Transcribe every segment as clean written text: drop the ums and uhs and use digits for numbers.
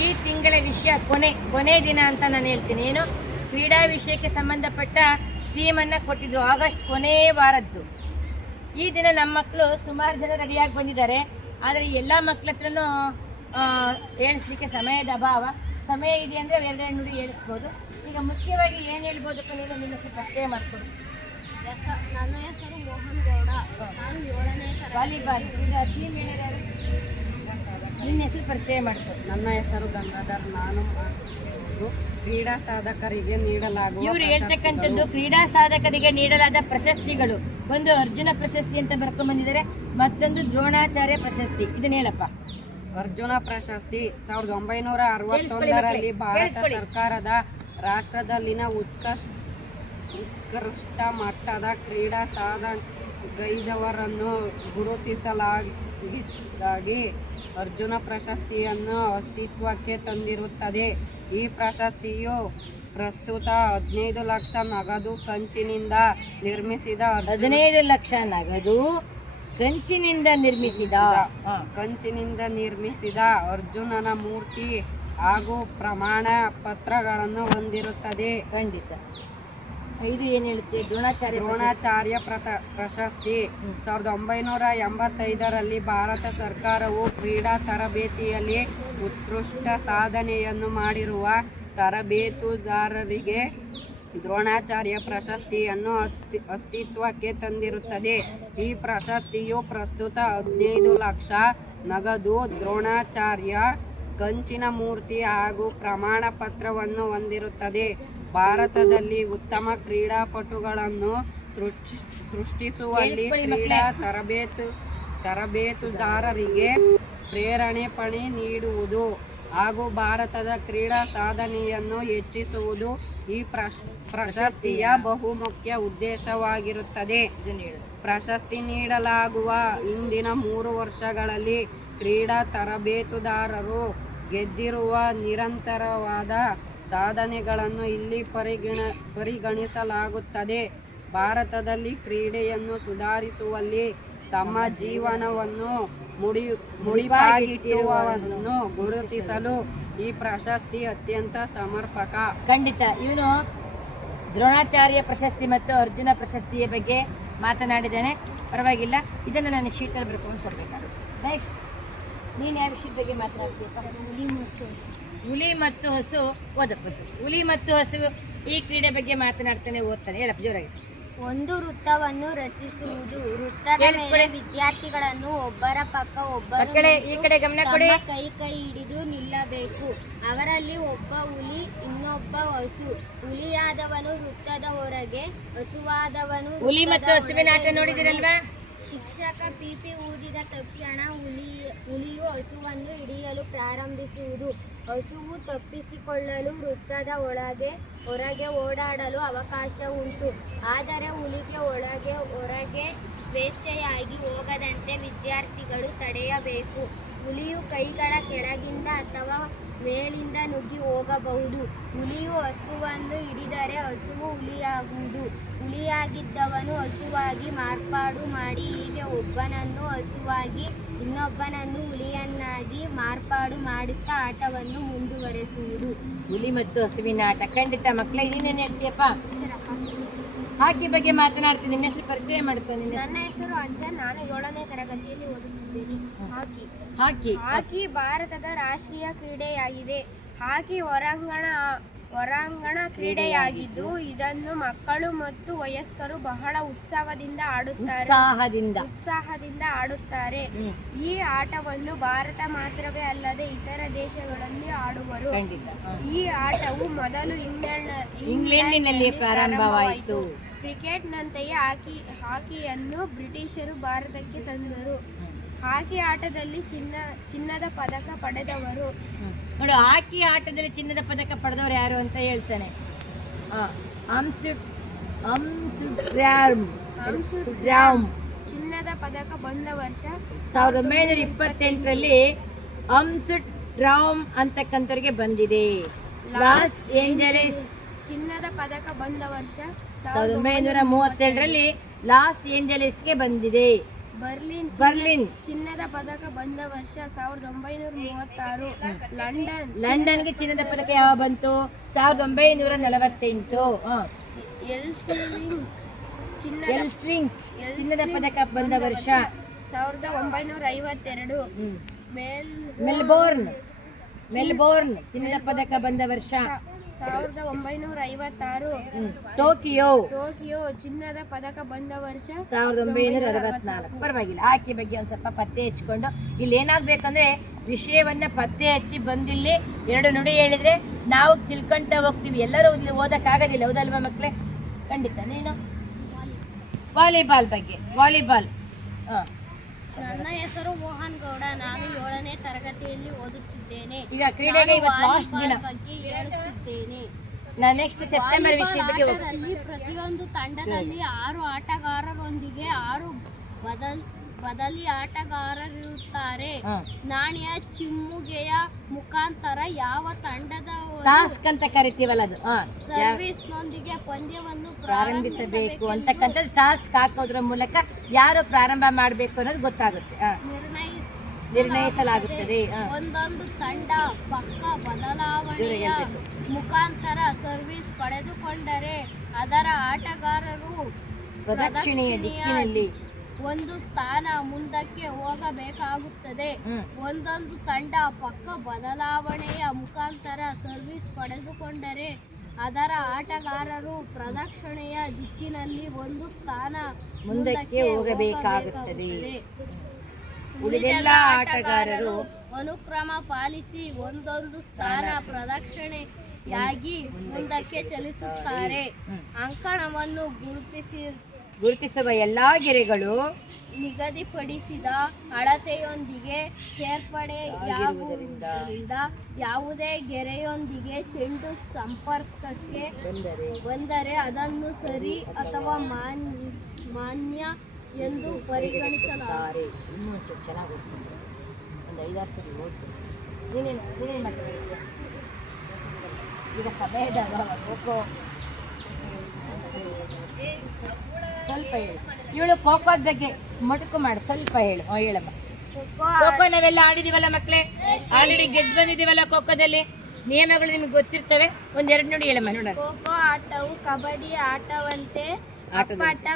ಈ ತಿಂಗಳ ವಿಷಯ ಕೊನೆ ದಿನ ಅಂತ ನಾನು ಹೇಳ್ತೀನಿ. ಏನು ಕ್ರೀಡಾ ವಿಷಯಕ್ಕೆ ಸಂಬಂಧಪಟ್ಟ ಥೀಮನ್ನು ಕೊಟ್ಟಿದ್ರು, ಆಗಸ್ಟ್ ಕೊನೆ ವಾರದ್ದು. ಈ ದಿನ ನಮ್ಮ ಮಕ್ಕಳು ಸುಮಾರು ಜನ ರೆಡಿಯಾಗಿ ಬಂದಿದ್ದಾರೆ. ಆದರೆ ಎಲ್ಲ ಮಕ್ಕಳ ಹತ್ರನೂ ಹೇಳಿಸ್ಲಿಕ್ಕೆ ಸಮಯದ ಅಭಾವ. ಸಮಯ ಇದೆ ಅಂದರೆ ಎರಡೆರಡು ನುಡಿ ಹೇಳಿಸ್ಬೋದು. ಈಗ ಮುಖ್ಯವಾಗಿ ಏನು ಹೇಳ್ಬೋದಪ್ಪ, ನೀವು ನಿನ್ನ ಹೆಸರು ಪರಿಚಯ ಮಾಡಿಕೊಡಿ. ನನ್ನ ಹೆಸರು ಮೋಹನ್ ಗೌಡ, ನಾನು 7ನೇ ವಾಲಿಬಾಲ್. ಈಗ ಟೀಮ್ ಹೇಳಿದ್ದಾರೆ, ನಿನ್ನ ಹೆಸರು ಪರಿಚಯ ಮಾಡಿಕೊಡಿ. ನನ್ನ ಹೆಸರು ಗಂಗಾಧರ್, ನಾನು ಕ್ರೀಡಾ ಸಾಧಕರಿಗೆ ನೀಡಲಾಗುವ ಇವರು ಹೇಳ್ತಕ್ಕಂಥದ್ದು ಕ್ರೀಡಾ ಸಾಧಕರಿಗೆ ನೀಡಲಾದ ಪ್ರಶಸ್ತಿಗಳು. ಒಂದು ಅರ್ಜುನ ಪ್ರಶಸ್ತಿ ಅಂತ ಬರ್ಕೊಂಡ್ ಬಂದಿದ್ದಾರೆ, ಮತ್ತೊಂದು ದ್ರೋಣಾಚಾರ್ಯ ಪ್ರಶಸ್ತಿ. ಇದನ್ನ ಹೇಳಪ್ಪ. ಅರ್ಜುನ ಪ್ರಶಸ್ತಿ 1961ರಲ್ಲಿ ಭಾರತ ಸರ್ಕಾರದ ರಾಷ್ಟ್ರದಲ್ಲಿನ ಉತ್ಕೃಷ್ಟ ಮಟ್ಟದ ಕ್ರೀಡಾ ಸಾಧಕರನ್ನು ಗುರುತಿಸಲಾಗಿ ಅರ್ಜುನ ಪ್ರಶಸ್ತಿಯನ್ನು ಅಸ್ತಿತ್ವಕ್ಕೆ ತಂದಿರುತ್ತದೆ. ಈ ಪ್ರಶಸ್ತಿಯು ಪ್ರಸ್ತುತ 15 ಲಕ್ಷ ನಗದು ಕಂಚಿನಿಂದ ನಿರ್ಮಿಸಿದ 15 ಲಕ್ಷ ನಗದು ಕಂಚಿನಿಂದ ನಿರ್ಮಿಸಿದ ಅರ್ಜುನನ ಮೂರ್ತಿ ಹಾಗೂ ಪ್ರಮಾಣ ಪತ್ರಗಳನ್ನು ಹೊಂದಿರುತ್ತದೆ. ಖಂಡಿತ. ಇದು ಏನು ಹೇಳುತ್ತೆ? ದ್ರೋಣಾಚಾರ್ಯ ಪ್ರಶಸ್ತಿ 1985ರಲ್ಲಿ ಭಾರತ ಸರ್ಕಾರವು ಕ್ರೀಡಾ ತರಬೇತಿಯಲ್ಲಿ ಉತ್ಕೃಷ್ಟ ಸಾಧನೆಯನ್ನು ಮಾಡಿರುವ ತರಬೇತುದಾರರಿಗೆ ದ್ರೋಣಾಚಾರ್ಯ ಪ್ರಶಸ್ತಿಯನ್ನು ಅಸ್ತಿತ್ವಕ್ಕೆ ತಂದಿರುತ್ತದೆ. ಈ ಪ್ರಶಸ್ತಿಯು ಪ್ರಸ್ತುತ 15 ಲಕ್ಷ ನಗದು, ದ್ರೋಣಾಚಾರ್ಯ, ಕಂಚಿನ ಮೂರ್ತಿ ಹಾಗೂ ಪ್ರಮಾಣ ಪತ್ರವನ್ನು ಹೊಂದಿರುತ್ತದೆ. ಭಾರತದಲ್ಲಿ ಉತ್ತಮ ಕ್ರೀಡಾಪಟುಗಳನ್ನು ಸೃಷ್ಟಿಸುವಲ್ಲಿ ಕ್ರೀಡಾ ತರಬೇತುದಾರರಿಗೆ ಪ್ರೇರಣೆ ನೀಡುವುದು ಹಾಗೂ ಭಾರತದ ಕ್ರೀಡಾ ಸಾಧನೆಯನ್ನು ಹೆಚ್ಚಿಸುವುದು ಈ ಪ್ರಶಸ್ತಿಯ ಬಹುಮುಖ್ಯ ಉದ್ದೇಶವಾಗಿರುತ್ತದೆ. ಪ್ರಶಸ್ತಿ ನೀಡಲಾಗುವ ಹಿಂದಿನ 3 ವರ್ಷಗಳಲ್ಲಿ ಕ್ರೀಡಾ ತರಬೇತುದಾರರು ಗೆದ್ದಿರುವ ನಿರಂತರವಾದ ಸಾಧನೆಗಳನ್ನು ಇಲ್ಲಿ ಪರಿಗಣಿಸಲಾಗುತ್ತದೆ. ಭಾರತದಲ್ಲಿ ಕ್ರೀಡೆಯನ್ನು ಸುಧಾರಿಸುವಲ್ಲಿ ತಮ್ಮ ಜೀವನವನ್ನು ಮುಡಿಪಾಗಿಟ್ಟುವವನ್ನು ಗುರುತಿಸಲು ಈ ಪ್ರಶಸ್ತಿ ಅತ್ಯಂತ ಸಮರ್ಪಕ. ಖಂಡಿತ. ಇವನು ದ್ರೋಣಾಚಾರ್ಯ ಪ್ರಶಸ್ತಿ ಮತ್ತು ಅರ್ಜುನ ಪ್ರಶಸ್ತಿಯ ಬಗ್ಗೆ ಮಾತನಾಡಿದ್ದೇನೆ, ಪರವಾಗಿಲ್ಲ. ಇದನ್ನು ನಾನು ಶೀಟಲ್ಲಿ ಬರ್ಕೊಂಡು ಕೊಡಬೇಕಾಗುತ್ತೆ. ನೆಕ್ಸ್ಟ್, ನೀನು ಯಾವ ವಿಷಯದ ಬಗ್ಗೆ ಮಾತನಾಡ್ತೀಯಪ್ಪ? ಹುಲಿ ಮತ್ತು ಹಸು. ಓದಪ್ಪ. ಹುಲಿ ಮತ್ತು ಹಸು ಈ ಕ್ರೀಡೆ ಬಗ್ಗೆ ಮಾತನಾಡ್ತಾನೆ, ಓದ್ತಾನೆ. ಹೇಳಪ್ಪ ಜೋರಾಗಿ. ಒಂದು ವೃತ್ತವನ್ನು ರಚಿಸುವುದು. ವೃತ್ತದ ಮೇಲೆ ವಿದ್ಯಾರ್ಥಿಗಳನ್ನು ಒಬ್ಬರ ಪಕ್ಕ ಒಬ್ಬರು ಕೈ ಹಿಡಿದು ನಿಲ್ಲಬೇಕು. ಅವರಲ್ಲಿ ಒಬ್ಬ ಹುಲಿ, ಇನ್ನೊಬ್ಬ ಹಸು. ಹುಲಿಯಾದವನು ವೃತ್ತದ ಹೊರಗೆ, ಹಸುವಾದವನು. ಹುಲಿ ಮತ್ತು ಹಸುವಿನ ಆಟ ನೋಡಿದಿರಲ್ವಾ? ಶಿಕ್ಷಕ ಪೀಪಿ ಊದಿದ ತಕ್ಷಣ ಹುಲಿಯು ಹಸುವನ್ನು ಹಿಡಿಯಲು ಪ್ರಾರಂಭಿಸುವುದು. ಹಸುವು ತಪ್ಪಿಸಿಕೊಳ್ಳಲು ವೃತ್ತದ ಹೊರಗೆ ಓಡಾಡಲು ಅವಕಾಶ ಉಂಟು. ಆದರೆ ಹುಲಿಗೆ ಹೊರಗೆ ಸ್ವೇಚ್ಛೆಯಾಗಿ ಹೋಗದಂತೆ ವಿದ್ಯಾರ್ಥಿಗಳು ತಡೆಯಬೇಕು. ಹುಲಿಯು ಕೈಗಳ ಕೆಳಗಿಂದ ಅಥವಾ ಮೇಲಿಂದ ನುಗ್ಗಿ ಹೋಗಬಹುದು. ಹುಲಿಯು ಹಸುವನ್ನು ಹಿಡಿದರೆ ಹಸುವು ಹುಲಿಯಾಗುವುದು. ಹುಲಿಯಾಗಿದ್ದವನು ಹಸುವಾಗಿ ಮಾರ್ಪಾಡು ಮಾಡಿ ಹೀಗೆ ಒಬ್ಬನನ್ನು ಹಸುವಾಗಿ ಇನ್ನೊಬ್ಬನನ್ನು ಹುಲಿಯನ್ನಾಗಿ ಮಾರ್ಪಾಡು ಮಾಡುತ್ತಾ ಆಟವನ್ನು ಮುಂದುವರೆಸುವುದು. ಹುಲಿ ಮತ್ತು ಹಸುವಿನ ಆಟ. ಖಂಡಿತ. ಮಕ್ಕಳ, ನೀನೇನು ಹೇಳ್ತೀಯಪ್ಪ? ಹಾಕಿ ಬಗ್ಗೆ ಮಾತನಾಡ್ತೀನಿ. ನಿನ್ನ ಹೆಸರು ಪರಿಚಯ ಮಾಡ್ತಾನೆ. ನನ್ನ ಹೆಸರು ಅಂಜನ್, ನಾನು 7ನೇ ತರಗತಿಯಲ್ಲಿ ಓದುತ್ತಿದ್ದೇನೆ. ಹಾಕಿ ಭಾರತದ ರಾಷ್ಟ್ರೀಯ ಕ್ರೀಡೆಯಾಗಿದೆ. ಹಾಕಿ ಹೊರಾಂಗಣ ಕ್ರೀಡೆಯಾಗಿದ್ದು ಇದನ್ನು ಮಕ್ಕಳು ಮತ್ತು ವಯಸ್ಕರು ಬಹಳ ಉತ್ಸಾಹದಿಂದ ಆಡುತ್ತಾರೆ. ಈ ಆಟವನ್ನು ಭಾರತ ಮಾತ್ರವೇ ಅಲ್ಲದೆ ಇತರ ದೇಶಗಳಲ್ಲಿ ಆಡುವರು. ಈ ಆಟವು ಮೊದಲು ಇಂಗ್ಲೆಂಡಿನಲ್ಲಿ ಪ್ರಾರಂಭವಾಯಿತು. ಕ್ರಿಕೆಟ್ನಂತೆಯೇ ಹಾಕಿಯನ್ನು ಬ್ರಿಟಿಷರು ಭಾರತಕ್ಕೆ ತಂದರು. ಹಾಕಿ ಆಟದಲ್ಲಿ ಚಿನ್ನದ ಪದಕ ಪಡೆದವರು. ನೋಡು, ಹಾಕಿ ಆಟದಲ್ಲಿ ಚಿನ್ನದ ಪದಕ ಪಡೆದವರು ಯಾರು ಅಂತ ಹೇಳ್ತಾನೆ. ಚಿನ್ನದ ಪದಕ ಬಂದ ವರ್ಷ 1928ರಲ್ಲಿ ಆಮ್ಸ್ಟರ್ಡ್ಯಾಮ್ ಅಂತಕ್ಕಂಥವ್ರಿಗೆ ಬಂದಿದೆ. Los Angeles. ಚಿನ್ನದ ಪದಕ ಬಂದ ವರ್ಷ 1937ರಲ್ಲಿ ಲಾಸ್ ಏಂಜಲೀಸ್ಗೆ ಬಂದಿದೆ. ಬರ್ಲಿನ್ ಬರ್ಲಿನ್ ಚಿನ್ನದ ಪದಕ ಬಂದ ವರ್ಷ 1936. ಲಂಡನ್ಗೆ ಚಿನ್ನದ ಪದಕ ಯಾವಾಗ ಬಂತು? 1948. ಎಲ್ಸಿಂಕ್ ಚಿನ್ನದ ಪದಕ ಬಂದ ವರ್ಷ 1952. ಮೆಲ್ಬೋರ್ನ್ ಚಿನ್ನದ ಪದಕ ಬಂದ ವರ್ಷ 1956. ಟೋಕಿಯೋ ಚಿನ್ನದ ಪದಕ ಬಂದ ವರ್ಷ 1964. ಪರವಾಗಿಲ್ಲ, ಆಕೆ ಬಗ್ಗೆ ಒಂದು ಸ್ವಲ್ಪ ಪತ್ತೆ ಹಚ್ಕೊಂಡು ಇಲ್ಲಿ ಏನಾಗಬೇಕಂದ್ರೆ ವಿಷಯವನ್ನ ಪತ್ತೆ ಹಚ್ಚಿ ಬಂದಿಲ್ಲಿ 2 ನುಡಿ ಹೇಳಿದ್ರೆ ನಾವು ತಿಳ್ಕೊಂತ ಹೋಗ್ತೀವಿ. ಎಲ್ಲರೂ ಓದಕ್ಕಾಗೋದಿಲ್ಲ, ಹೌದಲ್ವಾ ಮಕ್ಕಳೇ? ಖಂಡಿತ. ನೀನು ವಾಲಿಬಾಲ್ ಬಗ್ಗೆ ವಾಲಿಬಾಲ್. ನನ್ನ ಹೆಸರು ಮೋಹನ್ ಗೌಡ. ನಾನು 7ನೇ ತರಗತಿಯಲ್ಲಿ ಓದುತ್ತಿದ್ದೇನೆ. ಈಗ ಕ್ರೀಡೆಗೆ ಇವತ್ತು ಲಾಸ್ಟ್ ದಿನ. ಬಗ್ಗೆ ಹೇಳುತ್ತಿದ್ದೇನೆ. ನಾನು ನೆಕ್ಸ್ಟ್ ಸೆಪ್ಟೆಂಬರ್ ವಿಷಯ ಬಗ್ಗೆ ಆಟದಲ್ಲಿ ಪ್ರತಿಯೊಂದು ತಂಡದಲ್ಲಿ 6 ಆಟಗಾರರೊಂದಿಗೆ 6 ಬದಲಿ ಆಟಗಾರರಿರುತ್ತಾರೆ. ನಾಣ್ಯ ಚಿಮ್ಮುಗೆಯ ಮುಖಾಂತರ ಯಾವ ತಂಡದ ಟಾಸ್ಕ್ ಅಂತ ಕರಿತೀವಲ್ಲ ಅದು ಸರ್ವಿಸ್ ನೊಂದಿಗೆ ಪಂದ್ಯವನ್ನು ಪ್ರಾರಂಭಿಸಬೇಕು ಅಂತಕ್ಕಂಥದ್ದು. ಟಾಸ್ಕ್ ಹಾಕೋದ್ರ ಮೂಲಕ ಯಾರು ಪ್ರಾರಂಭ ಮಾಡಬೇಕು ಅನ್ನೋದು ಗೊತ್ತಾಗುತ್ತೆ, ನಿರ್ಣಯಿಸಲಾಗುತ್ತದೆ. ಒಂದೊಂದು ತಂಡ ಪಕ್ಕ ಬದಲಾವಣೆಯ ಮುಖಾಂತರ ಸರ್ವಿಸ್ ಪಡೆದುಕೊಂಡರೆ ಅದರ ಆಟಗಾರರು ಪ್ರದಕ್ಷಿಣೆಯ ದಿಕ್ಕಿನಲ್ಲಿ ಒಂದು ಸ್ಥಾನ ಮುಂದಕ್ಕೆ ಹೋಗಬೇಕಾಗುತ್ತದೆ. ಒಂದೊಂದು ತಂಡ ಪಕ್ಕ ಬದಲಾವಣೆಯ ಮುಖಾಂತರ ಸರ್ವಿಸ್ ಪಡೆದುಕೊಂಡರೆ ಅದರ ಆಟಗಾರರು ಪ್ರದಕ್ಷಿಣೆಯ ದಿಕ್ಕಿನಲ್ಲಿ ಒಂದು ಸ್ಥಾನ ಮುಂದಕ್ಕೆ ಹೋಗಬೇಕಾಗುತ್ತದೆ. ಉಳಿದೆಲ್ಲ ಆಟಗಾರರು ಅನುಕ್ರಮ ಪಾಲಿಸಿ ಒಂದೊಂದು ಸ್ಥಾನ ಪ್ರದಕ್ಷಿಣೆಯಾಗಿ ಮುಂದಕ್ಕೆ ಚಲಿಸುತ್ತಾರೆ. ಅಂಕಣವನ್ನು ಗುರುತಿಸುವ ಎಲ್ಲಾ ಗೆರೆಗಳು ನಿಗದಿಪಡಿಸಿದ ಅಳತೆಯೊಂದಿಗೆ ಸೇರ್ಪಡೆಯಾಗುವುದರಿಂದ ಯಾವುದೇ ಗೆರೆಯೊಂದಿಗೆ ಚೆಂಡು ಸಂಪರ್ಕಕ್ಕೆ ಬಂದರೆ ಅದನ್ನು ಸರಿ ಅಥವಾ ಮಾನ್ಯ ಎಂದು ಪರಿಗಣಿಸಲಾಗುತ್ತದೆ. ಇನ್ನೂ ಚೆನ್ನಾಗಿ ಓದ್ಕೊಂಡು ಒಂದು 5-6 ಸಲ ಓದ್ತೀನಿ. ನೀನೇನು ಮಾಡ್ತೀಯ? ಈಗ ಸಮಯದ ಅಭಾವ. ಖೋಖೋ ಸ್ವಲ್ಪ ಹೇಳು. ಇವಳು ಖೋಖೋದ ಬಗ್ಗೆ ಮೊಟಕು ಮಾಡಿ ಸ್ವಲ್ಪ ಹೇಳು. ಹೇಳಮ್ಮ. ಖೋಖೋ ನಾವೆಲ್ಲ ಆಡಿದೀವಲ್ಲ ಮಕ್ಕಳೇ, ಆಲ್ರೆಡಿ ಗೆದ್ದು ಬಂದಿದ್ದೀವಲ್ಲ. ಖೋಖೋದಲ್ಲಿ ನಿಯಮಗಳು ನಿಮ್ಗೆ ಗೊತ್ತಿರ್ತವೆ. 1-2 ನುಡಿ ಹೇಳಮ್ಮ ನೋಡೋಣ. ಖೋಖೋ ಆಟವು ಕಬಡ್ಡಿ ಆಟವಂತೆ ಅಪ್ಪಟ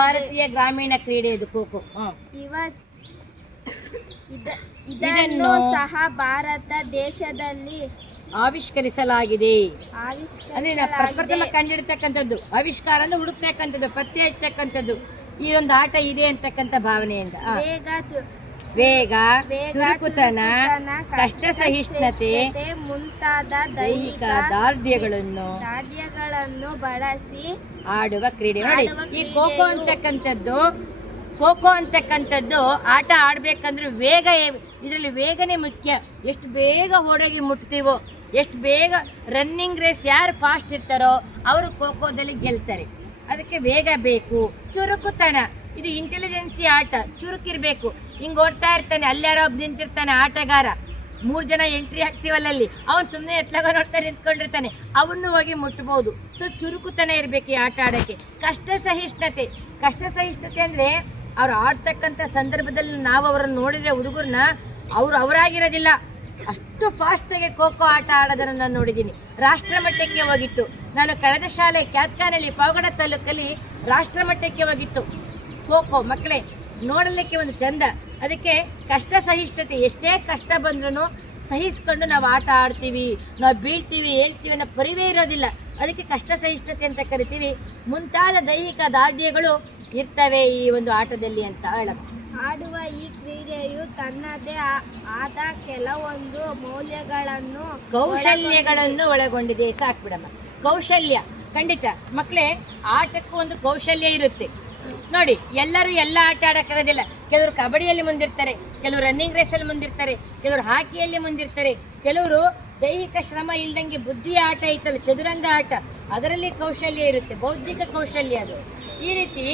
ಭಾರತೀಯ ಗ್ರಾಮೀಣ ಕ್ರೀಡೆ ಇದು ಖೋಖೋ. ಇದನ್ನು ಸಹ ಭಾರತ ದೇಶದಲ್ಲಿ ಆವಿಷ್ಕರಿಸಲಾಗಿದೆ. ಅಂದ್ರೆ ಪ್ರಪ್ರಥಮ ಕಂಡಿಡ್ತಕ್ಕಂಥದ್ದು. ಆವಿಷ್ಕಾರ ಅಂದ್ರೆ ಹುಡುಕ್ತಕ್ಕಂಥದ್ದು, ಪತ್ತೆ ಹಚ್ಚತಕ್ಕಂಥದ್ದು. ಈ ಒಂದು ಆಟ ಇದೆ ಅಂತಕ್ಕಂಥ ಭಾವನೆಯಿಂದ ವೇಗ, ಚುರುಕುತನ, ಕಷ್ಟ ಸಹಿಷ್ಣುತೆ ಮುಂತಾದ ದೈಹಿಕ ದಾರ್ಢ್ಯಗಳನ್ನು ಬಳಸಿ ಆಡುವ ಕ್ರೀಡೆ. ನೋಡಿ, ಈ ಖೋಖೋ ಅಂತಕ್ಕಂಥದ್ದು ಆಟ ಆಡ್ಬೇಕಂದ್ರೆ ವೇಗ, ಇದರಲ್ಲಿ ವೇಗನೇ ಮುಖ್ಯ. ಎಷ್ಟು ಬೇಗ ಓಡೋಗಿ ಮುಟ್ತೀವೋ, ಎಷ್ಟು ಬೇಗ ರನ್ನಿಂಗ್ ರೇಸ್ ಯಾರು ಫಾಸ್ಟ್ ಇರ್ತಾರೋ ಅವರು ಖೋಖೋದಲ್ಲಿ ಗೆಲ್ತಾರೆ. ಅದಕ್ಕೆ ವೇಗ ಬೇಕು. ಚುರುಕುತನ, ಇದು ಇಂಟೆಲಿಜೆನ್ಸಿ ಆಟ. ಚುರುಕಿರ್ಬೇಕು. ಹಿಂಗೆ ಓಡ್ತಾ ಇರ್ತಾನೆ, ಅಲ್ಲಾರೋ ಒಬ್ಬ ನಿಂತಿರ್ತಾನೆ ಆಟಗಾರ. 3 ಜನ ಎಂಟ್ರಿ ಹಾಕ್ತೀವಲ್ಲ, ಅಲ್ಲಿ ಅವ್ನು ಸುಮ್ಮನೆ ಎತ್ಲಾಗ ನೋಡ್ತಾ ನಿಂತ್ಕೊಂಡಿರ್ತಾನೆ, ಅವನ್ನು ಹೋಗಿ ಮುಟ್ಬೋದು. ಸೊ ಚುರುಕುತನ ಇರಬೇಕು ಈ ಆಟ ಆಡೋಕ್ಕೆ. ಕಷ್ಟ ಸಹಿಷ್ಣುತೆ ಅಂದರೆ ಅವ್ರು ಆಡ್ತಕ್ಕಂಥ ಸಂದರ್ಭದಲ್ಲಿ ನಾವು ಅವರನ್ನು ನೋಡಿದರೆ ಹುಡುಗರನ್ನ ಅವರಾಗಿರೋದಿಲ್ಲ, ಅಷ್ಟು ಫಾಸ್ಟಾಗಿ ಖೋಖೋ ಆಟ ಆಡೋದನ್ನು ನಾನು ನೋಡಿದ್ದೀನಿ. ರಾಷ್ಟ್ರ ಮಟ್ಟಕ್ಕೆ ಹೋಗಿತ್ತು. ನಾನು ಕಳೆದ ಶಾಲೆ ಕ್ಯಾತ್ಕಾನಲ್ಲಿ ಪಾವಗಡ ತಾಲೂಕಲ್ಲಿ ರಾಷ್ಟ್ರ ಮಟ್ಟಕ್ಕೆ ಹೋಗಿತ್ತು ಖೋಖೋ. ಮಕ್ಕಳೇ, ನೋಡಲಿಕ್ಕೆ ಒಂದು ಚಂದ. ಅದಕ್ಕೆ ಕಷ್ಟ ಸಹಿಷ್ಣುತೆ, ಎಷ್ಟೇ ಕಷ್ಟ ಬಂದ್ರೂ ಸಹಿಸ್ಕೊಂಡು ನಾವು ಆಟ ಆಡ್ತೀವಿ, ನಾವು ಬೀಳ್ತೀವಿ, ಹೇಳ್ತೀವಿ ಅನ್ನೋ ಪರಿವೇ ಇರೋದಿಲ್ಲ. ಅದಕ್ಕೆ ಕಷ್ಟ ಸಹಿಷ್ಣುತೆ ಅಂತ ಕರಿತೀವಿ. ಮುಂತಾದ ದೈಹಿಕ ದಾರ್ಢ್ಯಗಳು ಇರ್ತವೆ ಈ ಒಂದು ಆಟದಲ್ಲಿ ಅಂತ ಹೇಳೋದು. ಆಡುವ ಈ ಕ್ರೀಡೆಯು ತನ್ನದೇ ಆದ ಕೆಲವೊಂದು ಕೌಶಲ್ಯಗಳನ್ನು ಒಳಗೊಂಡಿದೆ. ಸಾಕು ಬಿಡಮ್ಮ. ಕೌಶಲ್ಯ ಖಂಡಿತ ಮಕ್ಕಳೇ. ಆಟಕ್ಕೂ ಒಂದು ಕೌಶಲ್ಯ ಇರುತ್ತೆ. ನೋಡಿ, ಎಲ್ಲರೂ ಎಲ್ಲ ಆಟ ಆಡೋಕ್ಕಾಗೋದಿಲ್ಲ. ಕೆಲವರು ಕಬಡ್ಡಿಯಲ್ಲಿ ಮುಂದಿರ್ತಾರೆ, ಕೆಲವರು ರನ್ನಿಂಗ್ ರೇಸಲ್ಲಿ ಮುಂದಿರ್ತಾರೆ, ಕೆಲವರು ಹಾಕಿಯಲ್ಲಿ ಮುಂದಿರ್ತಾರೆ, ಕೆಲವರು ದೈಹಿಕ ಶ್ರಮ ಇಲ್ದಂಗೆ ಬುದ್ಧಿ ಆಟ ಐತಲ್ಲ, ಚದುರಂಗ ಆಟ, ಅದರಲ್ಲಿ ಕೌಶಲ್ಯ ಇರುತ್ತೆ, ಬೌದ್ಧಿಕ ಕೌಶಲ್ಯ ಅದು. ಈ ರೀತಿ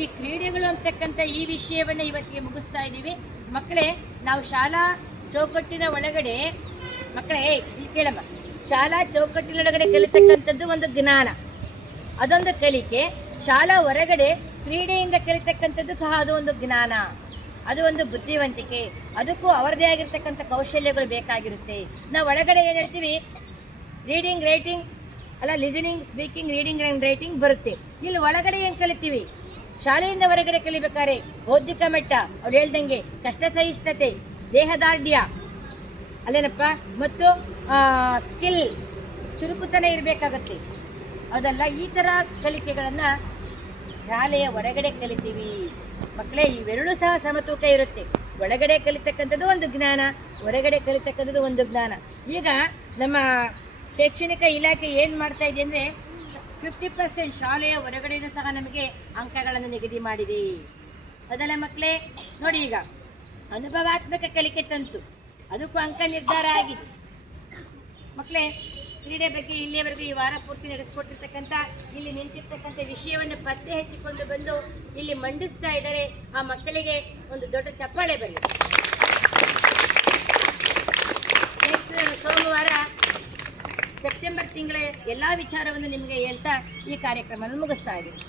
ಈ ಕ್ರೀಡೆಗಳು ಅಂತಕ್ಕಂಥ ಈ ವಿಷಯವನ್ನು ಇವತ್ತಿಗೆ ಮುಗಿಸ್ತಾ ಇದ್ದೀವಿ ಮಕ್ಕಳೇ. ನಾವು ಶಾಲಾ ಚೌಕಟ್ಟಿನ ಒಳಗಡೆ ಮಕ್ಕಳೇ ಇಲ್ಲಿ ಕೇಳಮ್ಮ, ಶಾಲಾ ಚೌಕಟ್ಟಿನೊಳಗಡೆ ಕಲಿತಕ್ಕಂಥದ್ದು ಒಂದು ಜ್ಞಾನ, ಅದೊಂದು ಕಲಿಕೆ. ಶಾಲಾ ಹೊರಗಡೆ ಕ್ರೀಡೆಯಿಂದ ಕಲಿತಕ್ಕಂಥದ್ದು ಸಹ ಅದು ಒಂದು ಜ್ಞಾನ, ಅದು ಒಂದು ಬುದ್ಧಿವಂತಿಕೆ, ಅದಕ್ಕೂ ಅವರದೇ ಆಗಿರ್ತಕ್ಕಂಥ ಕೌಶಲ್ಯಗಳು ಬೇಕಾಗಿರುತ್ತೆ. ನಾವು ಒಳಗಡೆ ಏನು ಹೇಳ್ತೀವಿ, ರೀಡಿಂಗ್ ರೈಟಿಂಗ್ ಅಲ್ಲ, listening speaking reading and writing ಬರುತ್ತೆ. ಇಲ್ಲಿ ಒಳಗಡೆ ಏನು ಕಲಿತೀವಿ, ಶಾಲೆಯಿಂದ ಹೊರಗಡೆ ಕಲಿಬೇಕಾದ್ರೆ ಬೌದ್ಧಿಕ ಮಟ್ಟ, ಅವ್ರು ಹೇಳ್ದಂಗೆ ಕಷ್ಟ ಸಹಿಷ್ಣುತೆ, ದೇಹದಾರ್ಢ್ಯ ಅಲ್ಲೇನಪ್ಪ, ಮತ್ತು ಸ್ಕಿಲ್ ಚುರುಕುತನ ಇರಬೇಕಾಗತ್ತೆ. ಅದಲ್ಲ, ಈ ಥರ ಕಲಿಕೆಗಳನ್ನು ಶಾಲೆಯ ಹೊರಗಡೆ ಕಲಿತೀವಿ ಮಕ್ಕಳೇ. ಇವೆರಡೂ ಸಹ ಸಮತೂಕ ಇರುತ್ತೆ. ಒಳಗಡೆ ಕಲಿತಕ್ಕಂಥದ್ದು ಒಂದು ಜ್ಞಾನ, ಹೊರಗಡೆ ಕಲಿತಕ್ಕಂಥದ್ದು ಒಂದು ಜ್ಞಾನ. ಈಗ ನಮ್ಮ ಶೈಕ್ಷಣಿಕ ಇಲಾಖೆ ಏನು ಮಾಡ್ತಾ ಇದೆ ಅಂದರೆ 50% ಶಾಲೆಯ ಹೊರಗಡೆಯೂ ಸಹ ನಮಗೆ ಅಂಕಗಳನ್ನು ನಿಗದಿ ಮಾಡಿದೆ. ಅದಲ್ಲ ಮಕ್ಕಳೇ, ನೋಡಿ ಈಗ ಅನುಭವಾತ್ಮಕ ಕಲಿಕೆ ತಂತು, ಅದಕ್ಕೂ ಅಂಕ ನಿರ್ಧಾರ ಆಗಿದೆ. ಮಕ್ಕಳೇ, ಕ್ರೀಡೆ ಬಗ್ಗೆ ಇಲ್ಲಿಯವರೆಗೂ ಈ ವಾರ ಪೂರ್ತಿ ನಡೆಸಿಕೊಟ್ಟಿರ್ತಕ್ಕಂಥ, ಇಲ್ಲಿ ನಿಂತಿರ್ತಕ್ಕಂಥ ವಿಷಯವನ್ನು ಪತ್ತೆ ಹಚ್ಚಿಕೊಂಡು ಬಂದು ಇಲ್ಲಿ ಮಂಡಿಸ್ತಾ ಇದ್ದಾರೆ. ಆ ಮಕ್ಕಳಿಗೆ ಒಂದು ದೊಡ್ಡ ಚಪ್ಪಾಳೆ ಬರಲಿ. ನೆಕ್ಸ್ಟ್ ಸೋಮವಾರ ಸೆಪ್ಟೆಂಬರ್ ತಿಂಗಳ ಎಲ್ಲ ವಿಚಾರವನ್ನು ನಿಮಗೆ ಹೇಳ್ತಾ ಈ ಕಾರ್ಯಕ್ರಮವನ್ನು ಮುಗಿಸ್ತಾ ಇದ್ದೀವಿ.